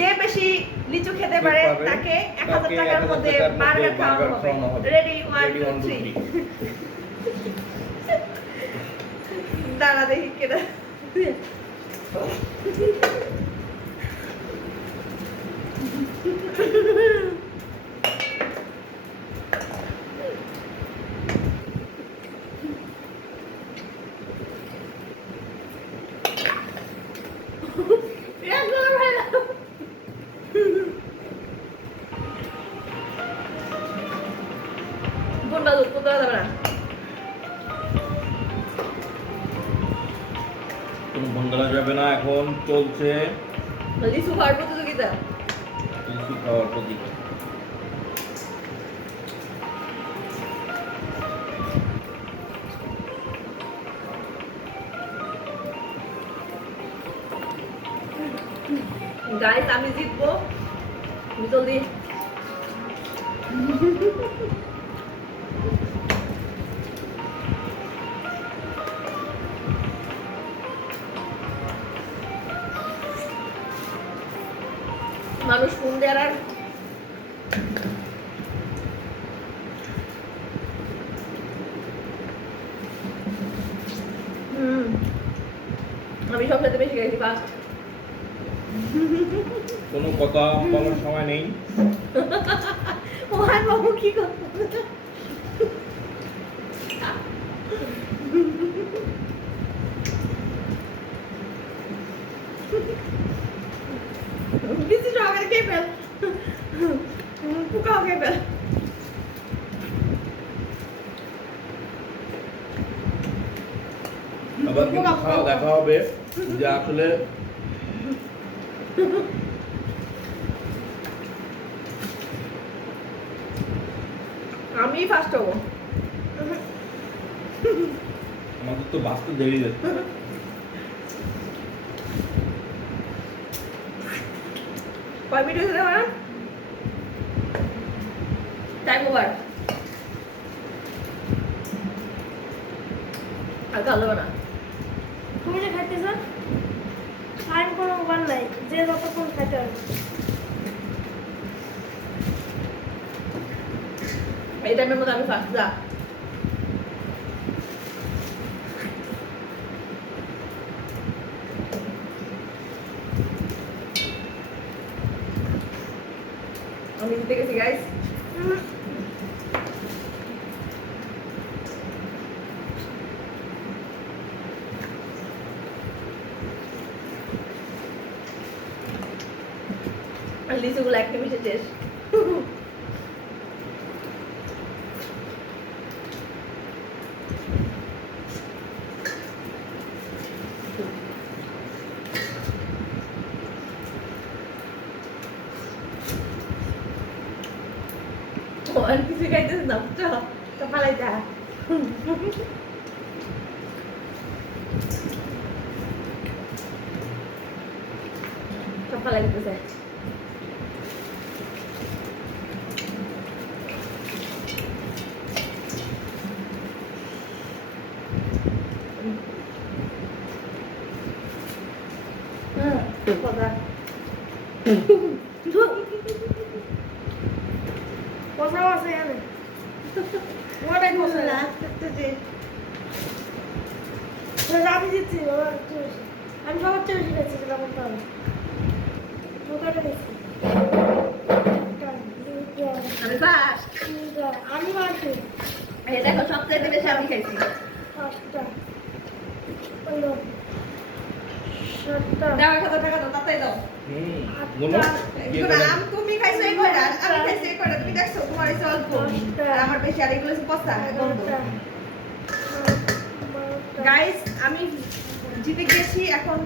যে বেশি লিচু খেতে পারে তাকে 1000 টাকার মধ্যে বার্গার খাওয়ানো হবে। রেডি 1 2 3 দাঁড়া দেখি কেডা কোনো বন্ধলা যাবে না, এখন চলছে লিচু খাওয়ার প্রতিযোগিতা। লিচু খাওয়ার প্রতিযোগিতা। গাইস আমি জিতবো জলদি। মানুষ ফোন দেওয়ার আর আমি সবচেয়ে বেশি গেছি ফার্স্ট। কোনো কথা বলার সময় নেই। ও আর বাবু কি করতে বিসি সহকারে খেয়ে ফেল, পোকাও খেয়ে ফেল। আবার কিন্তু খাওয়া দেখা হবে যে আসলে আমি ফার্স্ট হবো। আমাদের তো বাঁচতে দেরি যাচ্ছে। কয় মিনিট হয়েছে আমার টাইম ওভার। আর ভালো না তুমি যে খাইতেছ টাইম কোনো ওভার নাই, যে যতক্ষণ খাইতে হবে। এই টাইমের মধ্যে আমি ফার্স্ট যা। আমি জিতে গেছি গাইস। আর লিচুগুলো একটা মিশে শেষ। আর কিছু খাইতেছ না, তো পালাই যা। সব পালাই দিতেছে। কথা কথা আছে এখানে ওটাই কথা না। আমি জিতছি, আমি সবার চেয়ে বেশি গেছি সেটা বলতে হবে। ঢোকাটা গেছি আমি ফার্স্ট। আমি মারছি এই দেখো সবচেয়ে বেশি আমি খাইছি। পাঁচটা হলো সাতটা দাও 1000 টাকা দাও, তাড়াতাড়ি দাও। আম তুমি খাইছো এই কয়টা, আমি খাইছি এই কয়টা। তুমি দেখছো তোমার এই অল্প আর আমার বেশি, আর এগুলো পচা গন্ধ। গাইস আমি জিতে গেছি এখন।